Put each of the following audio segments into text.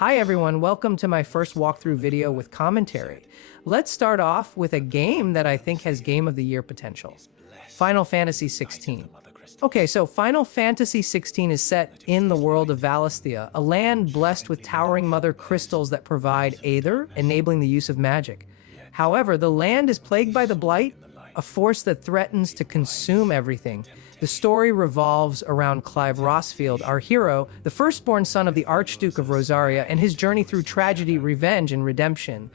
Hi everyone, welcome to my first walkthrough video with commentary. Let's start off with a game that I think has Game of the Year potential. Final Fantasy XVI. Okay, so Final Fantasy XVI is set in the world of Valisthea, a land blessed with towering mother crystals that provide Aether, enabling the use of magic. However, the land is plagued by the Blight, a force that threatens to consume everything. The story revolves around Clive Rosfield, our hero, the firstborn son of the Archduke of Rosaria, and his journey through tragedy, revenge, and redemption.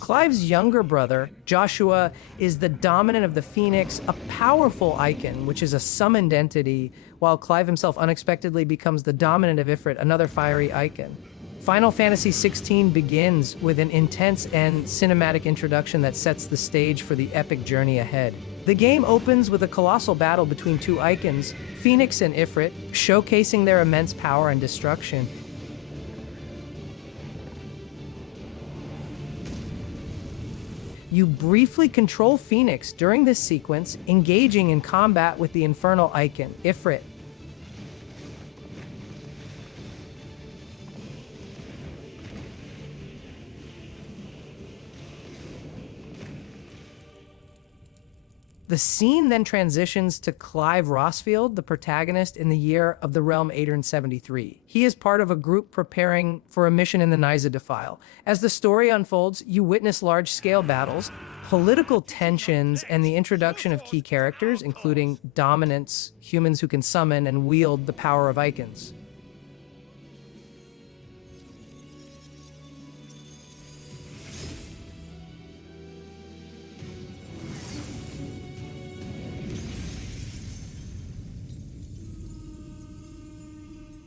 Clive's younger brother, Joshua, is the dominant of the Phoenix, a powerful icon, which is a summoned entity, while Clive himself unexpectedly becomes the dominant of Ifrit, another fiery icon. Final Fantasy XVI begins with an intense and cinematic introduction that sets the stage for the epic journey ahead. The game opens with a colossal battle between two icons, Phoenix and Ifrit, showcasing their immense power and destruction. You briefly control Phoenix during this sequence, engaging in combat with the infernal icon, Ifrit. The scene then transitions to Clive Rosfield, the protagonist in the year of the realm 873. He is part of a group preparing for a mission in the Nysa Defile. As the story unfolds, you witness large-scale battles, political tensions, and the introduction of key characters, including dominants, humans who can summon and wield the power of icons.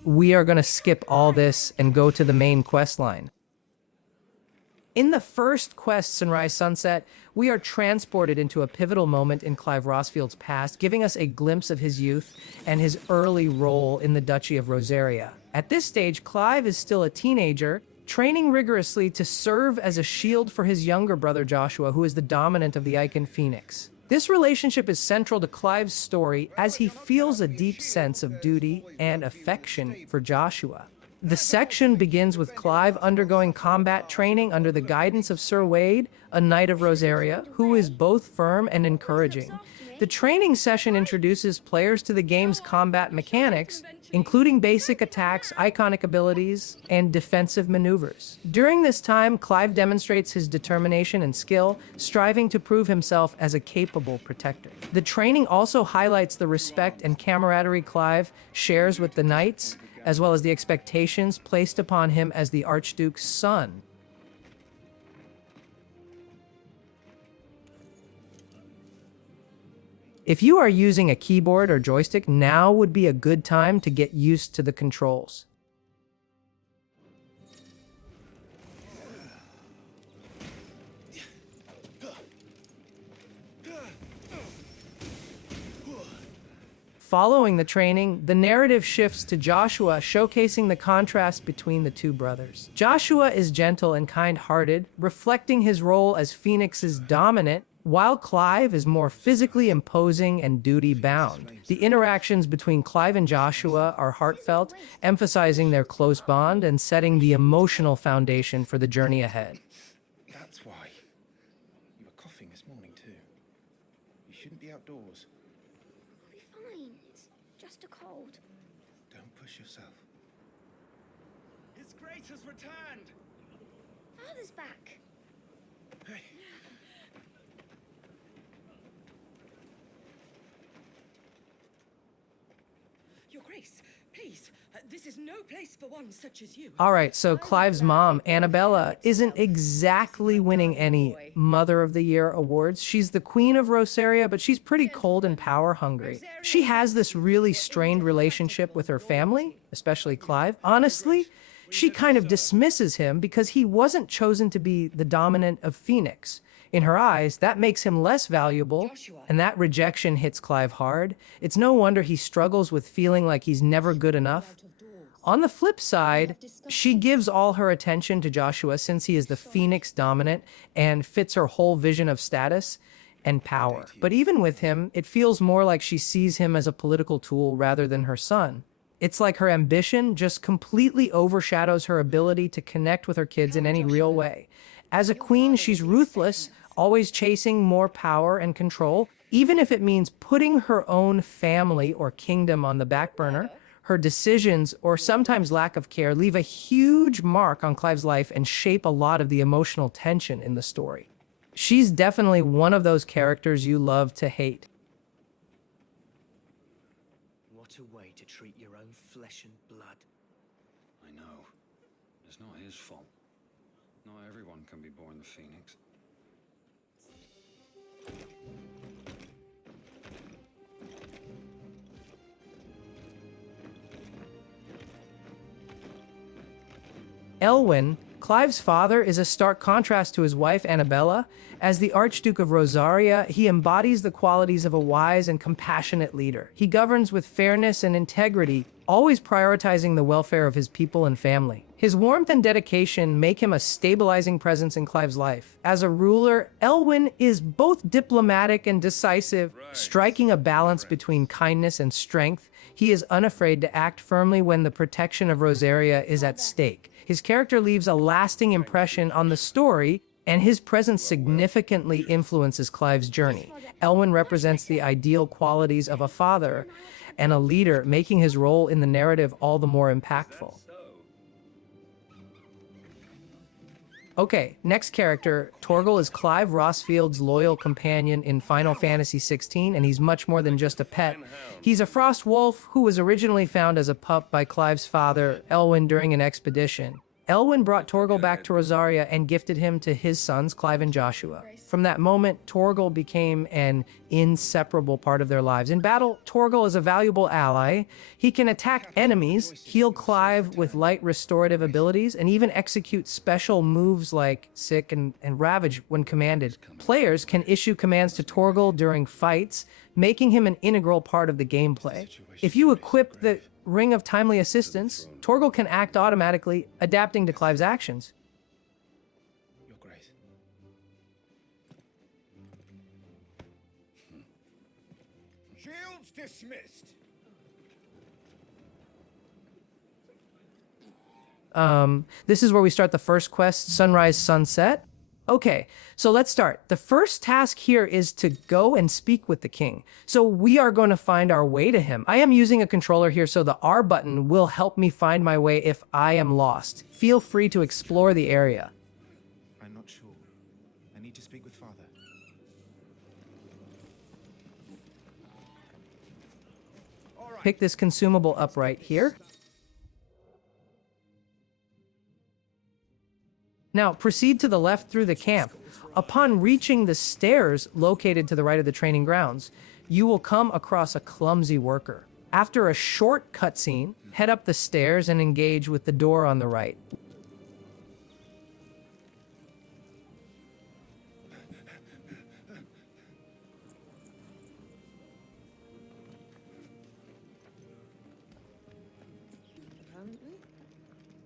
We are going to skip all this and go to the main quest line. In the first quest, Sunrise Sunset, we are transported into a pivotal moment in Clive Rosfield's past, giving us a glimpse of his youth and his early role in the Duchy of Rosaria. At this stage, Clive is still a teenager, training rigorously to serve as a shield for his younger brother Joshua, who is the dominant of the icon Phoenix. This relationship is central to Clive's story as he feels a deep sense of duty and affection for Joshua. The section begins with Clive undergoing combat training under the guidance of Sir Wade, a knight of Rosaria, who is both firm and encouraging. The training session introduces players to the game's combat mechanics, including basic attacks, iconic abilities, and defensive maneuvers. During this time, Clive demonstrates his determination and skill, striving to prove himself as a capable protector. The training also highlights the respect and camaraderie Clive shares with the knights, as well as the expectations placed upon him as the Archduke's son. If you are using a keyboard or joystick, now would be a good time to get used to the controls. Following the training, the narrative shifts to Joshua, showcasing the contrast between the two brothers. Joshua is gentle and kind-hearted, reflecting his role as Phoenix's dominant, while Clive is more physically imposing and duty-bound. The interactions between Clive and Joshua are heartfelt, emphasizing their close bond and setting the emotional foundation for the journey ahead. That's why. You were coughing this morning too. You shouldn't be outdoors. I'll be fine. It's just a cold. Don't push yourself. His Grace has returned! Father's back. Hey. Your Grace, please, this is no place for one such as you. All right, so Clive's mom, Annabella, isn't exactly winning any Mother of the Year awards. She's the Queen of Rosaria, but she's pretty cold and power-hungry. She has this really strained relationship with her family, especially Clive. Honestly, she kind of dismisses him because he wasn't chosen to be the dominant of Phoenix. In her eyes, that makes him less valuable, and that rejection hits Clive hard. It's no wonder he struggles with feeling like he's never good enough. On the flip side, she gives all her attention to Joshua since he is the Phoenix dominant and fits her whole vision of status and power. But even with him, it feels more like she sees him as a political tool rather than her son. It's like her ambition just completely overshadows her ability to connect with her kids in any real way. As a queen, she's ruthless, always chasing more power and control, even if it means putting her own family or kingdom on the back burner. Her decisions, or sometimes lack of care, leave a huge mark on Clive's life and shape a lot of the emotional tension in the story. She's definitely one of those characters you love to hate. What a way to treat your own flesh and blood. I know. It's not his fault. Not everyone can be born the Phoenix. Elwyn, Clive's father, is a stark contrast to his wife Annabella. As the Archduke of Rosaria, he embodies the qualities of a wise and compassionate leader. He governs with fairness and integrity, always prioritizing the welfare of his people and family. His warmth and dedication make him a stabilizing presence in Clive's life. As a ruler, Elwyn is both diplomatic and decisive, striking a balance between kindness and strength. He is unafraid to act firmly when the protection of Rosaria is at stake. His character leaves a lasting impression on the story, and his presence significantly influences Clive's journey. Elwyn represents the ideal qualities of a father and a leader, making his role in the narrative all the more impactful. Okay, next character, Torgal, is Clive Rosfield's loyal companion in Final Fantasy XVI, and he's much more than just a pet. He's a frost wolf who was originally found as a pup by Clive's father, Elwyn, during an expedition. Elwyn brought Torgal back to Rosaria and gifted him to his sons, Clive and Joshua. From that moment, Torgal became an inseparable part of their lives. In battle, Torgal is a valuable ally. He can attack enemies, heal Clive with light restorative abilities, and even execute special moves like Sick and Ravage when commanded. Players can issue commands to Torgal during fights, making him an integral part of the gameplay. If you equip the Ring of Timely Assistance, Torgal can act automatically, adapting to Clive's actions. Your Grace. Shields dismissed. This is where we start the first quest, Sunrise Sunset. Okay, so let's start. The first task here is to go and speak with the king. So we are going to find our way to him. I am using a controller here, so the R button will help me find my way if I am lost. Feel free to explore the area. I'm not sure. I need to speak with Father. Pick this consumable up right here. Now, proceed to the left through the camp. Upon reaching the stairs located to the right of the training grounds, you will come across a clumsy worker. After a short cutscene, head up the stairs and engage with the door on the right.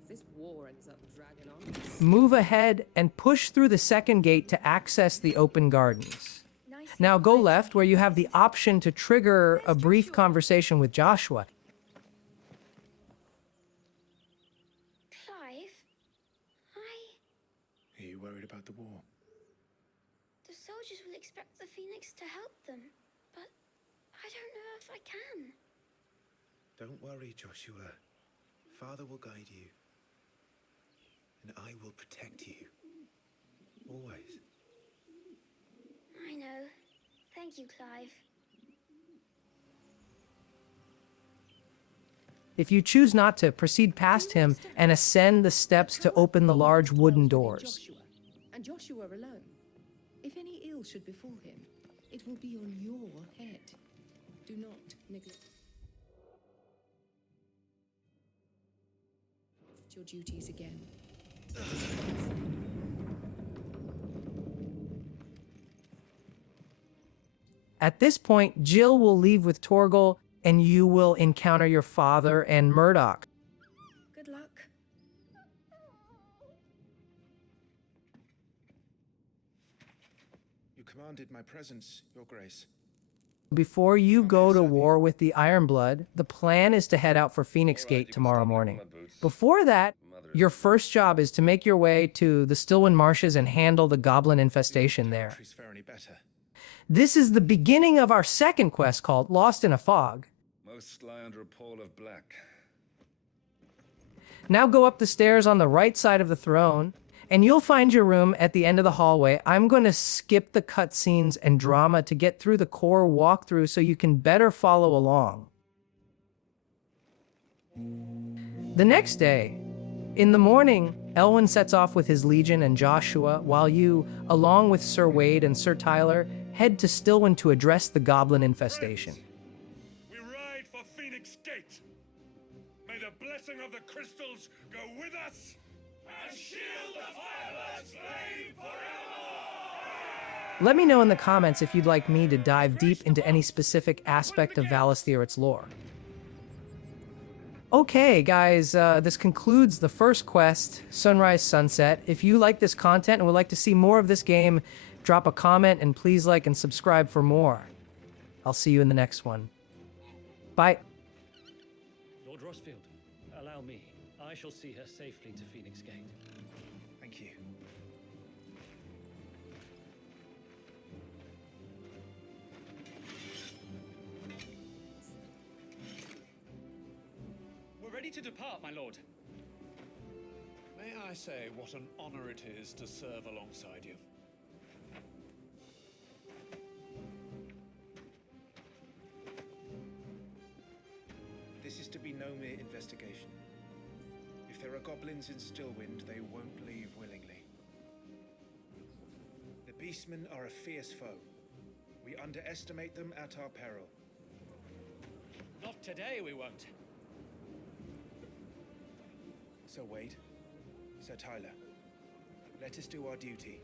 This war ends up dragging on. Move ahead and push through the second gate to access the open gardens. Now go left where you have the option to trigger a brief conversation with Joshua. Clive, Are you worried about the war? the soldiers will expect the Phoenix to help them, but I don't know if I can. Don't worry, Joshua. Father will guide you. And I will protect you. Always. I know. Thank you, Clive. If you choose not to, proceed past him and ascend the steps to open the large wooden doors. Joshua, and Joshua alone. If any ill should befall him, it will be on your head. Do not neglect your duties again. At this point, Jill will leave with Torgal, and you will encounter your father and Murdoch. Good luck. You commanded my presence, Your Grace. Before you go to war with the Ironblood, the plan is to head out for Phoenix All right, Gate you can tomorrow stop licking morning. my boots. Before that, Mother your is- first job is to make your way to the Stillwind Marshes and handle the goblin infestation there. Territories fare any better. This is the beginning of our second quest called Lost in a Fog. Most lie under a pall of black. Now go up the stairs on the right side of the throne, and you'll find your room at the end of the hallway. I'm going to skip the cutscenes and drama to get through the core walkthrough so you can better follow along. The next day, in the morning, Elwyn sets off with his legion and Joshua, while you, along with Sir Wade and Sir Tyler, head to Stillwind to address the goblin infestation. We ride for Phoenix Gate. May the blessing of the crystals go with us and shield the Firebird's flame forever! Let me know in the comments if you'd like me to dive deep into any specific aspect of Valisthea or its lore. Okay, guys, this concludes the first quest, Sunrise Sunset. If you like this content and would like to see more of this game, drop a comment and please like and subscribe for more. I'll see you in the next one. Bye. Lord Rosfield, allow me. I shall see her safely to Phoenix Gate. Thank you. We're ready to depart, my lord. May I say what an honor it is to serve alongside you? This is to be no mere investigation. If there are goblins in Stillwind, they won't leave willingly. The beastmen are a fierce foe. We underestimate them at our peril. Not today, we won't. Sir Wade, Sir Tyler, let us do our duty.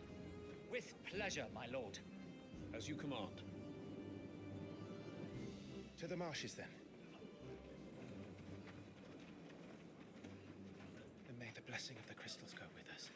With pleasure, my lord. As you command. To the marshes, then. And may the blessing of the crystals go with us.